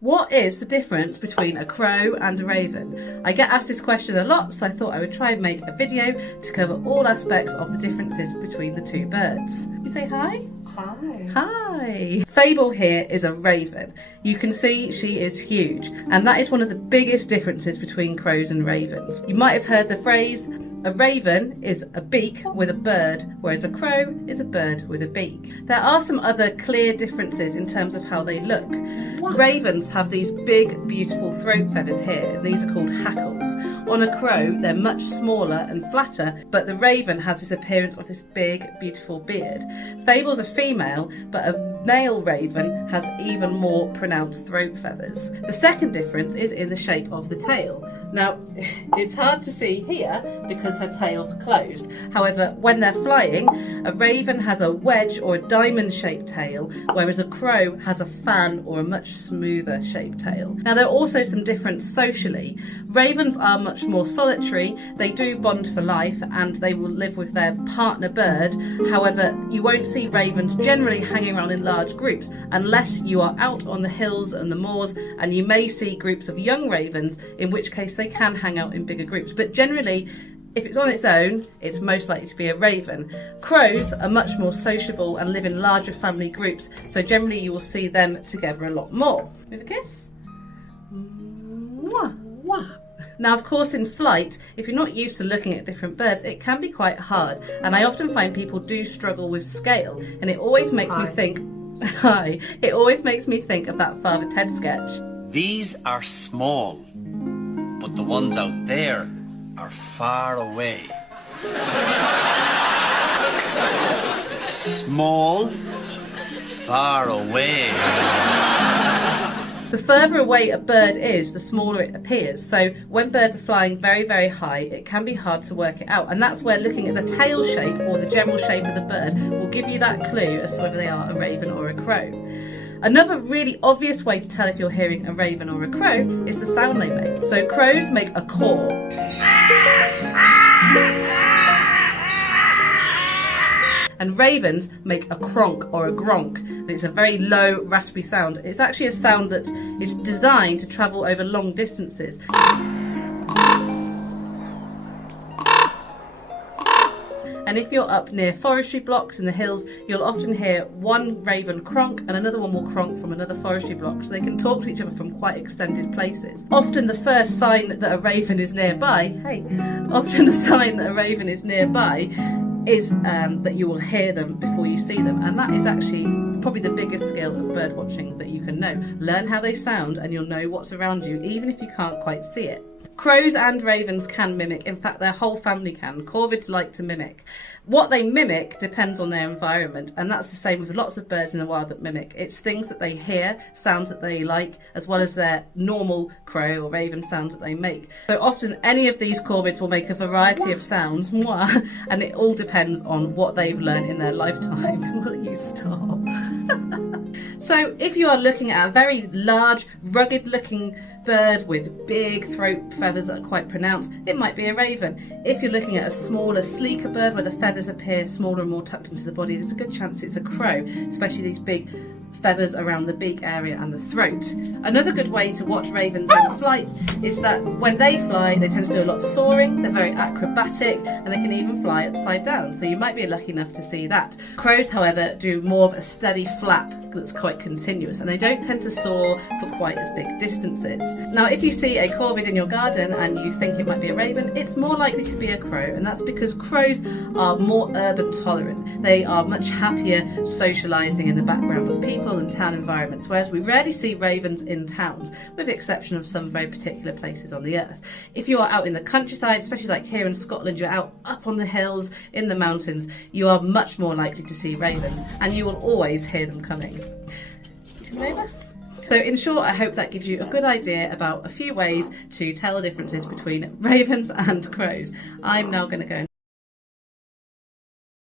What is the difference between a crow and a raven? I get asked this question a lot, so I thought I would try and make a video to cover all aspects of the differences between the two birds. You say hi? Hi. Hi. Fable here is a raven. You can see she is huge, and that is one of the biggest differences between crows and ravens. You might have heard the phrase, a raven is a beak with a bird, whereas a crow is a bird with a beak. There are some other clear differences in terms of how they look. Ravens have these big, beautiful throat feathers here, and these are called hackles. On a crow, they're much smaller and flatter, but the raven has this appearance of this big, beautiful beard. Fable's a female, but a male raven has even more pronounced throat feathers. The second difference is in the shape of the tail. Now, it's hard to see here because her tail's closed. However, when they're flying, a raven has a wedge or a diamond-shaped tail, whereas a crow has a fan or a much smoother shaped tail. Now, there are also some difference socially. Ravens are much more solitary. They do bond for life and they will live with their partner bird. However, you won't see ravens generally hanging around in large groups unless you are out on the hills and the moors, and you may see groups of young ravens, in which case they can hang out in bigger groups. But generally, if it's on its own, it's most likely to be a raven. Crows are much more sociable and live in larger family groups, so generally you will see them together a lot more. With a kiss. Mwah. Mwah. Now, of course, in flight, if you're not used to looking at different birds, it can be quite hard, and I often find people do struggle with scale, and it always makes me think, it always makes me think of that Father Ted sketch. These are small, but the ones out there are far away. Small, far away. The further away a bird is, the smaller it appears. So when birds are flying very, very high, it can be hard to work it out. And that's where looking at the tail shape or the general shape of the bird will give you that clue as to whether they are a raven or a crow. Another really obvious way to tell if you're hearing a raven or a crow is the sound they make. So crows make a caw. And ravens make a cronk or a gronk. And it's a very low, raspy sound. It's actually a sound that is designed to travel over long distances. And if you're up near forestry blocks in the hills, you'll often hear one raven cronk and another one will cronk from another forestry block, so they can talk to each other from quite extended places. Often the first sign that a raven is nearby, is that you will hear them before you see them, and that is actually probably the biggest skill of bird watching that you can know. Learn how they sound and you'll know what's around you, even if you can't quite see it. Crows and ravens can mimic. In fact, their whole family can. Corvids like to mimic. What they mimic depends on their environment, and that's the same with lots of birds in the wild that mimic. It's things that they hear, sounds that they like, as well as their normal crow or raven sounds that they make. So often any of these corvids will make a variety of sounds, and it all depends on what they've learned in their lifetime. Will you stop? So if you are looking at a very large, rugged-looking bird with big throat feathers that are quite pronounced, it might be a raven. If you're looking at a smaller, sleeker bird where the feathers appear smaller and more tucked into the body, there's a good chance it's a crow, especially these big feathers around the beak area and the throat. Another good way to watch ravens in flight is that when they fly, they tend to do a lot of soaring, they're very acrobatic, and they can even fly upside down, so you might be lucky enough to see that. Crows, however, do more of a steady flap that's quite continuous, and they don't tend to soar for quite as big distances. Now, if you see a corvid in your garden and you think it might be a raven, it's more likely to be a crow, and that's because crows are more urban tolerant. They are much happier socialising in the background of people and town environments, whereas we rarely see ravens in towns, with the exception of some very particular places on the earth. If you are out in the countryside, especially like here in Scotland, you're out up on the hills, in the mountains, you are much more likely to see ravens, and you will always hear them coming. Come over. So in short, I hope that gives you a good idea about a few ways to tell the differences between ravens and crows. I'm now going to go and